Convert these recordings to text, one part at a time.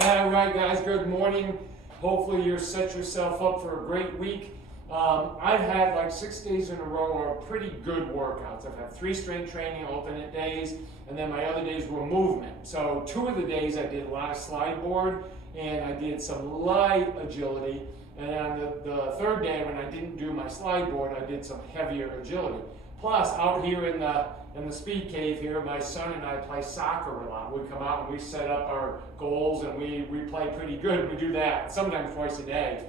All right, guys, good morning. Hopefully you set yourself up for a great week. I've had like 6 days in a row of pretty good workouts. I've had 3 strength training alternate days, and then my other days were movement. So 2 of the days I did a lot of slide board, and I did some light agility. And on the third day, when I didn't do my slide board, I did some heavier agility. Plus, out here in the speed cave here, my son and I play soccer a lot. We come out and we set up our goals and we play pretty good. We do that sometimes twice a day,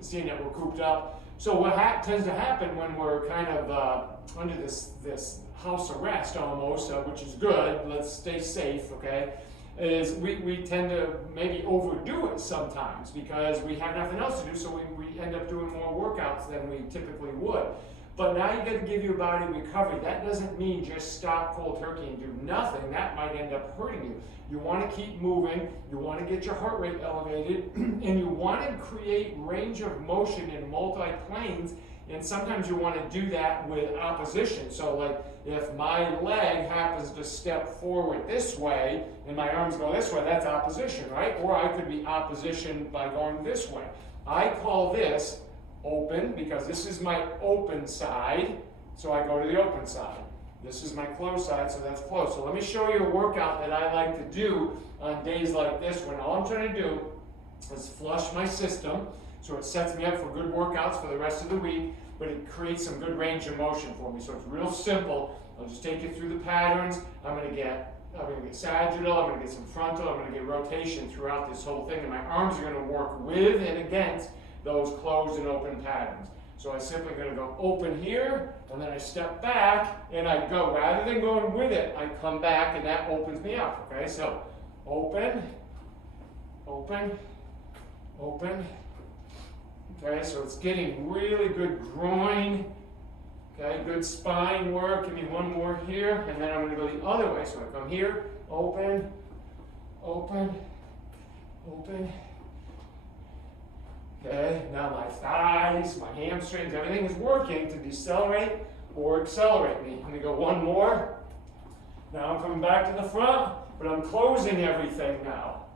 seeing that we're cooped up. So what tends to happen when we're kind of under this house arrest almost, which is good, let's stay safe, okay, is we tend to maybe overdo it sometimes because we have nothing else to do, so we end up doing more workouts than we typically would. But now you got to give your body recovery. That doesn't mean just stop cold turkey and do nothing. That might end up hurting you. You want to keep moving. You want to get your heart rate elevated. And you want to create range of motion in multi-planes. And sometimes you want to do that with opposition. So like if my leg happens to step forward this way and my arms go this way, that's opposition, right? Or I could be opposition by going this way. I call this open, because this is my open side, so I go to the open side. This is my closed side, so that's closed. So let me show you a workout that I like to do on days like this, when all I'm trying to do is flush my system, so it sets me up for good workouts for the rest of the week, but it creates some good range of motion for me. So it's real simple. I'll just take you through the patterns. I'm going to get sagittal, I'm going to get some frontal, I'm going to get rotation throughout this whole thing, and my arms are going to work with and against those closed and open patterns. So I'm simply going to go open here, and then I step back, and I go. Rather than going with it, I come back, and that opens me up, okay? So open, open, open. Okay, so it's getting really good groin, okay, good spine work. Give me one more here, and then I'm going to go the other way. So I come here, open, open, open. Okay, now my thighs, my hamstrings, everything is working to decelerate or accelerate me. Let me go one more. Now I'm coming back to the front, but I'm closing everything now.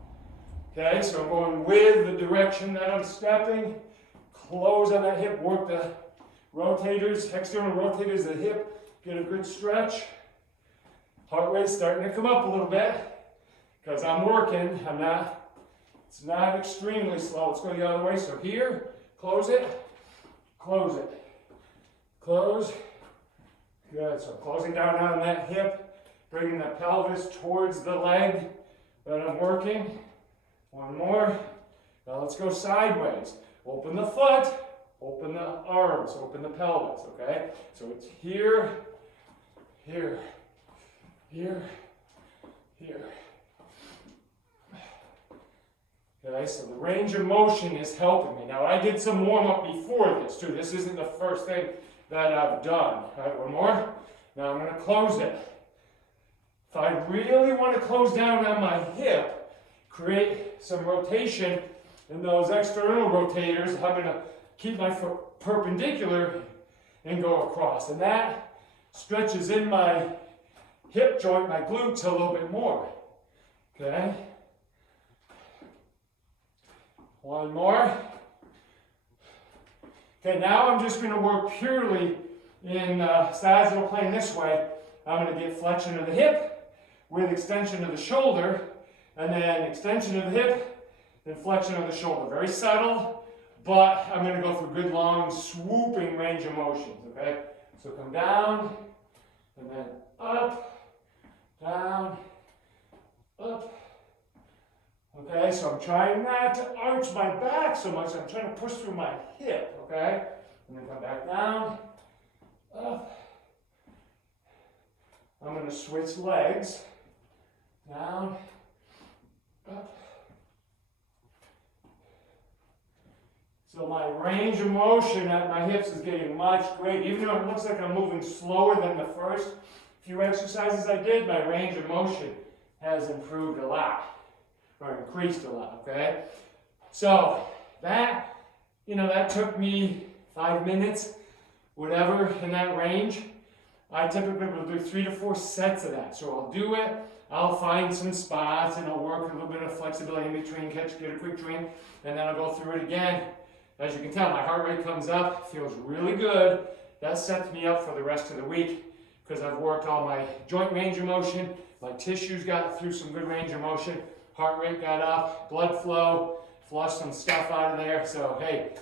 Okay, so I'm going with the direction that I'm stepping. Close on that hip, work the rotators, external rotators of the hip, get a good stretch. Heart rate's starting to come up a little bit because I'm working. It's not extremely slow. Let's go the other way. So here, close it, close it, close. Good. So closing down on that hip, bringing the pelvis towards the leg that I'm working. One more. Now let's go sideways. Open the foot, open the arms, open the pelvis, okay? So it's here, here, here, here. Okay, so the range of motion is helping me. Now, I did some warm-up before this, too. This isn't the first thing that I've done. All right, one more. Now, I'm going to close it. If I really want to close down on my hip, create some rotation in those external rotators, I'm going to keep my foot perpendicular and go across. And that stretches in my hip joint, my glutes, a little bit more. Okay? One more. Okay, now I'm just going to work purely in sagittal plane this way. I'm going to get flexion of the hip with extension of the shoulder, and then extension of the hip, then flexion of the shoulder. Very subtle, but I'm going to go through good long swooping range of motions, okay? So come down, and then up, down, up. Okay, so I'm trying not to arch my back so much. I'm trying to push through my hip, okay? And then come back down, up. I'm going to switch legs. Down, up. So my range of motion at my hips is getting much greater. Even though it looks like I'm moving slower than the first few exercises I did, my range of motion has improved a lot. Or increased a lot, okay? So that took me 5 minutes, whatever, in that range. I typically will do 3 to 4 sets of that. So I'll do it, I'll find some spots and I'll work a little bit of flexibility in between, get a quick drink, and then I'll go through it again. As you can tell, my heart rate comes up, feels really good. That sets me up for the rest of the week because I've worked all my joint range of motion, my tissues got through some good range of motion, heart rate got up, blood flow, flushed some stuff out of there. So hey,